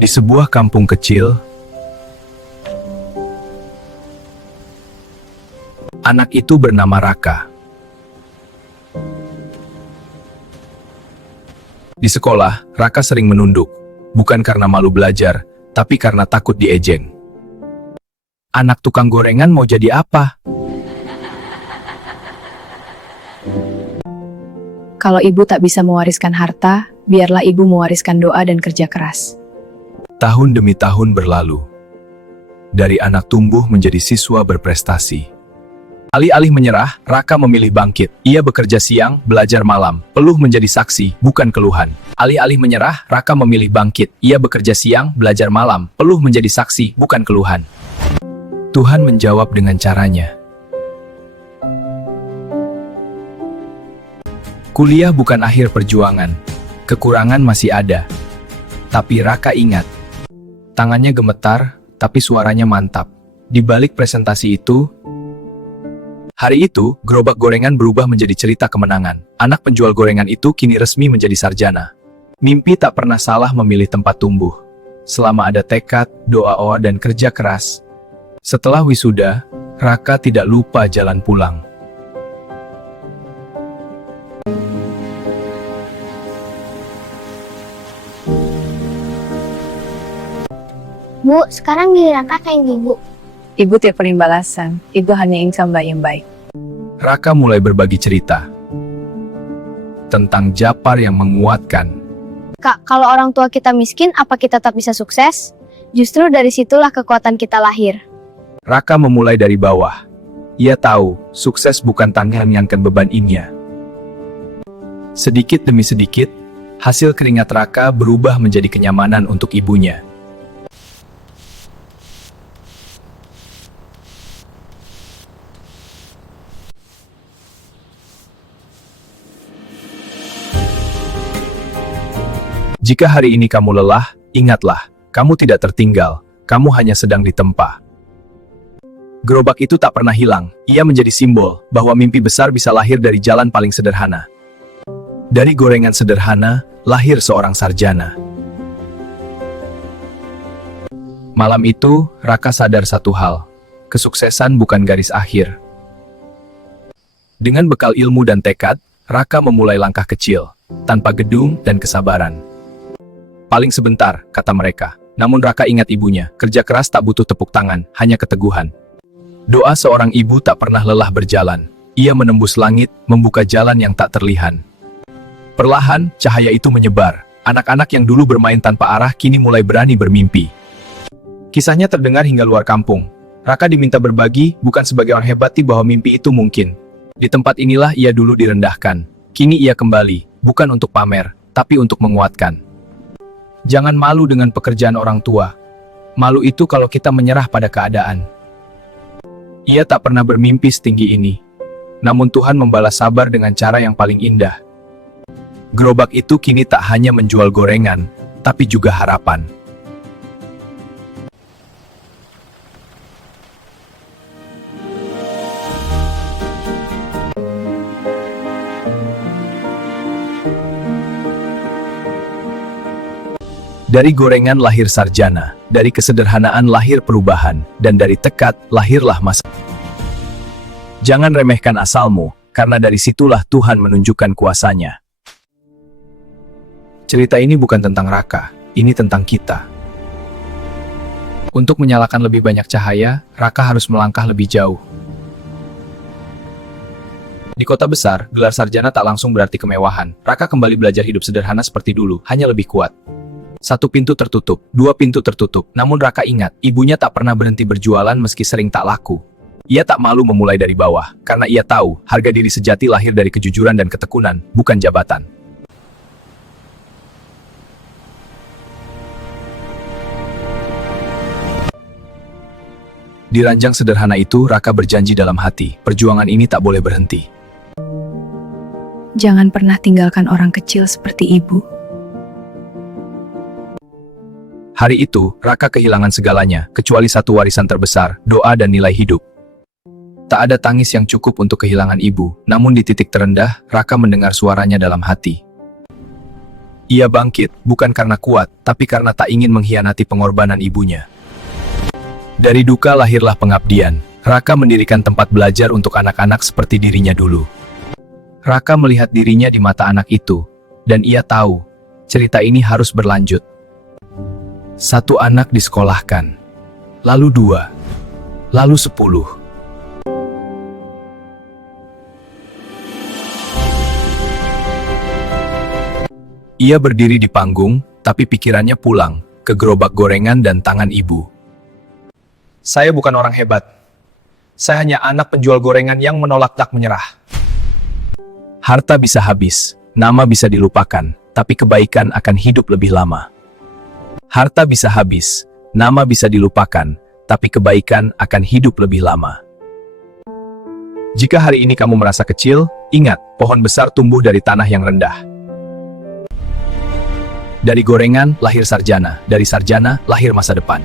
Di sebuah kampung kecil, anak itu bernama Raka. Di sekolah, Raka sering menunduk, bukan karena malu belajar, tapi karena takut diejeng. Anak tukang gorengan mau jadi apa? Kalau ibu tak bisa mewariskan harta, biarlah ibu mewariskan doa dan kerja keras. Tahun demi tahun berlalu. Dari anak tumbuh menjadi siswa berprestasi. Alih-alih menyerah, Raka memilih bangkit. Ia bekerja siang, belajar malam, peluh menjadi saksi, bukan keluhan. Alih-alih menyerah, Raka memilih bangkit. Ia bekerja siang, belajar malam, peluh menjadi saksi, bukan keluhan. Tuhan menjawab dengan caranya. Kuliah bukan akhir perjuangan. Kekurangan masih ada. Tapi Raka ingat. Tangannya gemetar, tapi suaranya mantap. Di balik presentasi itu, hari itu, gerobak gorengan berubah menjadi cerita kemenangan. Anak penjual gorengan itu kini resmi menjadi sarjana. Mimpi tak pernah salah memilih tempat tumbuh. Selama ada tekad, doa, dan kerja keras. Setelah wisuda, Raka tidak lupa jalan pulang. Bu, sekarang giliran kakak yang ibu. Ibu tidak perlu balasan, ibu hanya ingin kamu yang baik. Raka mulai berbagi cerita tentang Japar yang menguatkan. Kak, kalau orang tua kita miskin, apa kita tetap bisa sukses? Justru dari situlah kekuatan kita lahir. Raka memulai dari bawah. Ia tahu, sukses bukan meringankan beban imnya. Sedikit demi sedikit, hasil keringat Raka berubah menjadi kenyamanan untuk ibunya. Jika hari ini kamu lelah, ingatlah, kamu tidak tertinggal, kamu hanya sedang ditempa. Gerobak itu tak pernah hilang, ia menjadi simbol bahwa mimpi besar bisa lahir dari jalan paling sederhana. Dari gorengan sederhana, lahir seorang sarjana. Malam itu, Raka sadar satu hal, kesuksesan bukan garis akhir. Dengan bekal ilmu dan tekad, Raka memulai langkah kecil, tanpa gedung dan kesabaran. Paling sebentar, kata mereka. Namun Raka ingat ibunya, kerja keras tak butuh tepuk tangan, hanya keteguhan. Doa seorang ibu tak pernah lelah berjalan. Ia menembus langit, membuka jalan yang tak terlihat. Perlahan, cahaya itu menyebar. Anak-anak yang dulu bermain tanpa arah kini mulai berani bermimpi. Kisahnya terdengar hingga luar kampung. Raka diminta berbagi, bukan sebagai orang hebat bahwa mimpi itu mungkin. Di tempat inilah ia dulu direndahkan. Kini ia kembali, bukan untuk pamer, tapi untuk menguatkan. Jangan malu dengan pekerjaan orang tua. Malu itu kalau kita menyerah pada keadaan. Ia tak pernah bermimpi setinggi ini. Namun Tuhan membalas sabar dengan cara yang paling indah. Gerobak itu kini tak hanya menjual gorengan, tapi juga harapan. Dari gorengan lahir sarjana, dari kesederhanaan lahir perubahan, dan dari tekad lahirlah masa. Jangan remehkan asalmu, karena dari situlah Tuhan menunjukkan kuasanya. Cerita ini bukan tentang Raka, ini tentang kita. Untuk menyalakan lebih banyak cahaya, Raka harus melangkah lebih jauh. Di kota besar, gelar sarjana tak langsung berarti kemewahan. Raka kembali belajar hidup sederhana seperti dulu, hanya lebih kuat. Satu pintu tertutup, dua pintu tertutup. Namun Raka ingat, ibunya tak pernah berhenti berjualan meski sering tak laku. Ia tak malu memulai dari bawah, karena ia tahu, harga diri sejati lahir dari kejujuran dan ketekunan, bukan jabatan. Di ranjang sederhana itu, Raka berjanji dalam hati, perjuangan ini tak boleh berhenti. Jangan pernah tinggalkan orang kecil seperti ibu. Hari itu, Raka kehilangan segalanya, kecuali satu warisan terbesar, doa dan nilai hidup. Tak ada tangis yang cukup untuk kehilangan ibu, namun di titik terendah, Raka mendengar suaranya dalam hati. Ia bangkit, bukan karena kuat, tapi karena tak ingin mengkhianati pengorbanan ibunya. Dari duka lahirlah pengabdian. Raka mendirikan tempat belajar untuk anak-anak seperti dirinya dulu. Raka melihat dirinya di mata anak itu, dan ia tahu, cerita ini harus berlanjut. 1 anak disekolahkan, lalu 2, lalu 10. Ia berdiri di panggung, tapi pikirannya pulang ke gerobak gorengan dan tangan ibu. Saya bukan orang hebat. Saya hanya anak penjual gorengan yang menolak tak menyerah. Harta bisa habis, nama bisa dilupakan, tapi kebaikan akan hidup lebih lama. Harta bisa habis, nama bisa dilupakan, tapi kebaikan akan hidup lebih lama. Jika hari ini kamu merasa kecil, ingat, pohon besar tumbuh dari tanah yang rendah. Dari gorengan lahir sarjana, dari sarjana lahir masa depan.